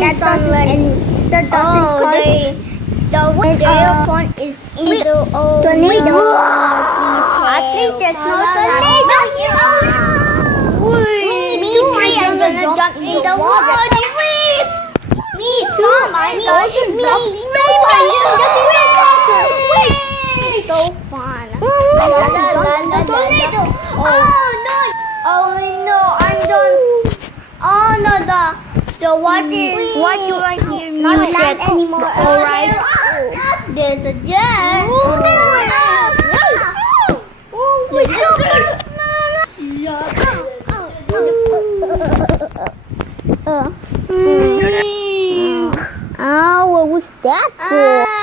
that doesn't the airphone is in the tornado. At least there's no tornado here. Me too. I'm gonna jump in the water. Me too. My gosh, it's me. So fun. The tornado. Oh no, I'm done. Oh no, the what you right here not land anymore. Alright. There's a jet. Oh, what was that for?